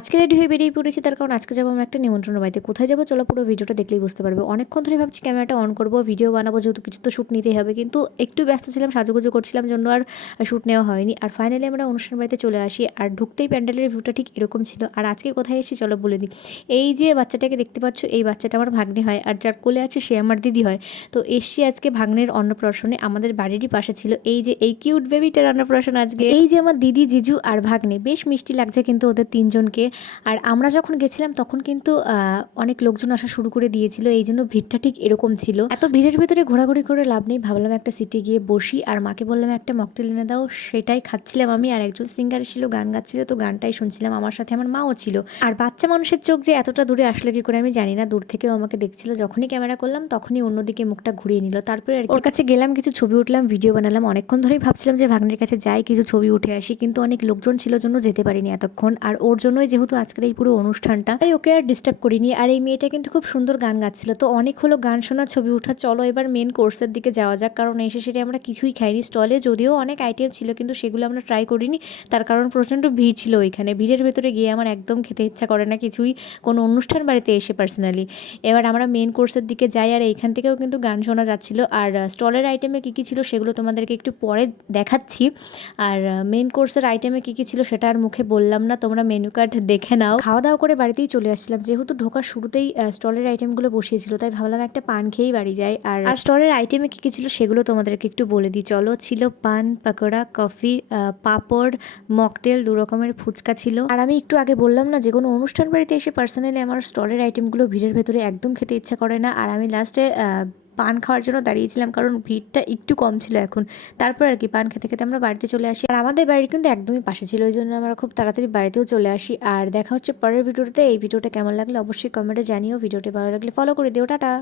আজকে রেডি হয়ে বেরিয়ে পড়েছি তার কারণ আজকে যাবো আমরা একটা নিমন্ত্রণ বাড়িতে। কোথায় যাবো চলো পুরো ভিডিওটা দেখলেই বুঝতে পারবে। অনেকক্ষণ ধরে ভাবছি ক্যামেরাটা অন করবো, ভিডিও বানাবো, যেহেতু কিছু তো শ্যুট নিতেই হবে, কিন্তু একটু ব্যস্ত ছিলাম, সাজুগুজু করছিলাম জন্য আর শ্যুট নেওয়া হয়নি। আর ফাইনালি আমরা অনুষ্ঠান বাড়িতে চলে আসি, আর ঢুকতেই প্যান্ডেলের ভিউটা ঠিক এরকম ছিল। আর আজকে কোথায় এসেছি চলো বলে দিই। এই যে বাচ্চাটাকে দেখতে পাচ্ছ, এই বাচ্চাটা আমার ভাগ্নে হয়, আর যার কোলে আছে সে আমার দিদি হয়। তো এসছি আজকে ভাগ্নের অন্নপ্রাশনে, আমাদের বাড়িরই পাশে ছিল এই যে এই কিউট বেবিটার অন্নপ্রাশন আজকে। এই যে আমার দিদি, জিজু আর ভাগ্নে, বেশ মিষ্টি লাগছে কিন্তু ওদের তিনজনকে। আর আমরা যখন গেছিলাম তখন কিন্তু অনেক লোকজন আসা শুরু করে দিয়েছিল, এই জন্য ভিড়টা ঠিক এরকম ছিল। এত ভিড়ের ভিতরে ঘোরাঘুরি করে লাভ নেই, ভাবলাম একটা সিটে গিয়ে বসি, আর মাকে বললাম একটা মকটেল এনে দাও, সেটাই খাচ্ছিলাম আমি। আর একজন সিঙ্গার ছিল, গান গাচ্ছিল, তো গানটাই শুনছিলাম, আমার সাথে আমার মাও ছিল। আর বাচ্চা মানুষের চোখ যে এতটা দূরে আসলো কি করে আমি জানি না, দূর থেকেও আমাকে দেখছিল, যখনই ক্যামেরা করলাম তখনই অন্যদিকে মুখটা ঘুরিয়ে নিল। তারপরে আর ওর কাছে গেলাম, কিছু ছবি উঠলাম, ভিডিও বানালাম। অনেকক্ষণ ধরেই ভাবছিলাম যে ভাগ্নের কাছে যাই, কিছু ছবি উঠে আসি, কিন্তু অনেক লোকজন ছিল জন্য যেতে পারিনি এতক্ষণ। আর ওর জন্যই যেহেতু আজকের এই পুরো অনুষ্ঠানটা, তাই ওকে আর ডিস্টার্ব করিনি। আর এই মেয়েটা কিন্তু খুব সুন্দর গান গাচ্ছিল, তো অনেক হলো গান শোনা, ছবি ওঠা, চলো এবার মেন কোর্সের দিকে যাওয়া যাক। কারণ এসে সেটা আমরা কিছুই খাইনি, স্টলে যদিও অনেক আইটেম ছিল কিন্তু সেগুলো আমরা ট্রাই করিনি, তার কারণ প্রচণ্ড ভিড় ছিল ওইখানে। ভিড়ের ভেতরে গিয়ে আমার একদম খেতে ইচ্ছা করে না কিছুই, কোনো অনুষ্ঠান বাড়িতে এসে পার্সোনালি। এবার আমরা মেন কোর্সের দিকে যাই, আর এইখান থেকেও কিন্তু গান শোনা যাচ্ছিল। আর স্টলের আইটেমে কী কী ছিল সেগুলো তোমাদেরকে একটু পরে দেখাচ্ছি। আর মেন কোর্সের আইটেমে কী কী ছিল সেটা আর মুখে বললাম না, তোমরা মেনু কার্ড দেখে নাও। খাওয়া দাওয়া করে বাড়িতেই চলে আসছিলাম, যেহেতু ঢোকার শুরুতেই স্টলের আইটেমগুলো বসিয়েছিল, তাই ভাবলাম একটা পান খেয়েই বাড়ি যাই। আর স্টলের আইটেমে কী কী ছিল সেগুলো তোমাদেরকে একটু বলে দিই চলো। ছিল পান, পাকোড়া, কফি, পাঁপড়, মকটেল, 2 রকমের ফুচকা ছিল। আর আমি একটু আগে বললাম না, যে কোনো অনুষ্ঠান বাড়িতে এসে পার্সোনালি আমার স্টলের আইটেমগুলো ভিড়ের ভেতরে একদম খেতে ইচ্ছা করে না। আর আমি লাস্টে পান খাওয়ার জন্য দাঁড়িয়েছিলাম, কারণ ভিড়টা একটু কম ছিল এখন। তারপর আর কি পান খেতে খেতে আমরা বাড়িতে চলে আসি। আর আমাদের বাড়ি কিন্তু একদমই পাশে ছিল, ওই জন্য আমরা খুব তাড়াতাড়ি বাড়িতেও চলে আসি। আর দেখা হচ্ছে পরের ভিডিওতে। এই ভিডিওটা কেমন লাগলে অবশ্যই কমেন্টে জানিও, ভিডিওটি ভালো লাগলে ফলো করে দিও, টাটা।